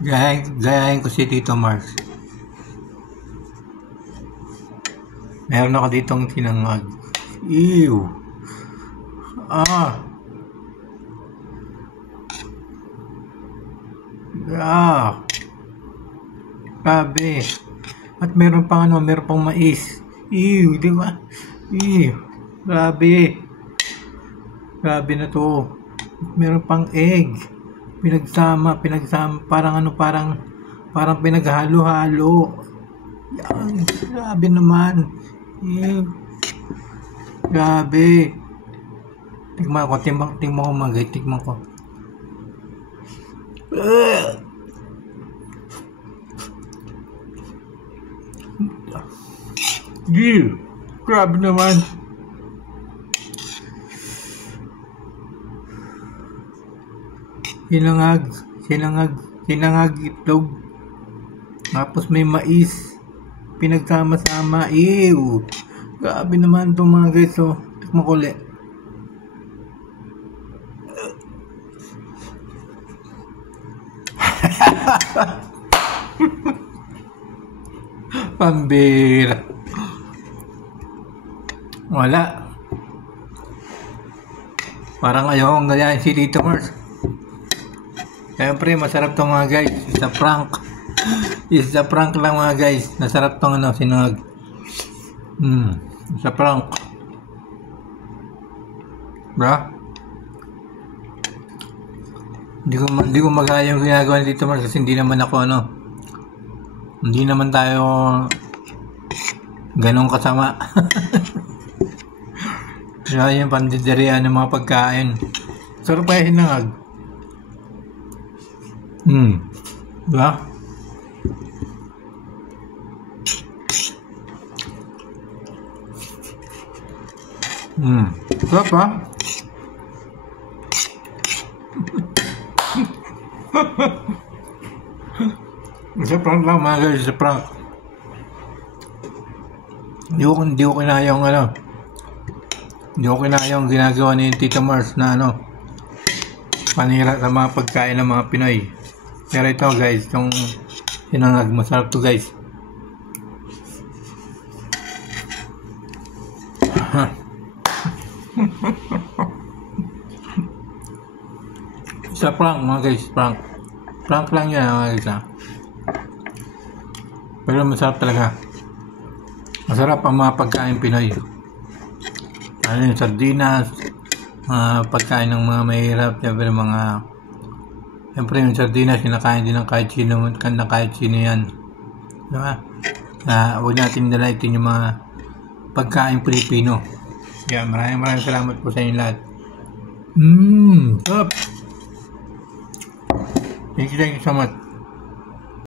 Gayahin ko si Tito Mars. Meron ako ditong sinangag. Ew. Ah. Ah. Grabe. At meron pang meron pang mais. Ew, di ba? Ew. Grabe. Grabe na to. Meron pang egg. Pinagsama, parang pinaghalo-halo. Yan, grabe naman. Ew. Grabe. Tignan ko mga tignan ko. Ew. Grabe naman. Sinangag itlog. Tapos may mais. Pinagsama-sama. Ew. Grabe naman itong mga guys. So, tikman ko ulit. Pambira. Wala. Parang ayaw ang gayahin si Tito Mars. Siyempre, masarap to mga guys. It's a prank. It's a prank lang mga guys. Nasarap tong sinangag. It's a prank. Bra? Hindi ko magaya yung ginagawa ni Tito Mars kasi hindi naman ako hindi naman tayo ganong kasama. Kaya yung pandiderian ng mga pagkain. Sarap pa yung sinangag. Diba? Sarap ha? Isa prank lang mga guys, isa prank. Hindi ko kinaya yung hindi ko kinaya yung ginagawa ni Tito Mars na panira sa mga pagkain ng mga Pinoy. Pero ito guys, yung sinangag, masarap to guys. Isa prank mga guys, prank lang yan mga guys ha. Pero masarap talaga. Masarap ang mga pagkain Pinoy. Ano yung sardinas, pagkain ng mga mahirap, siyempre yung sardinas, kinakain din ng kahit sino yan. Diba? Huwag natin nalaitin yung mga pagkain Pilipino. Yan, maraming salamat po sa inyo lahat. Sarap. Thank you so much.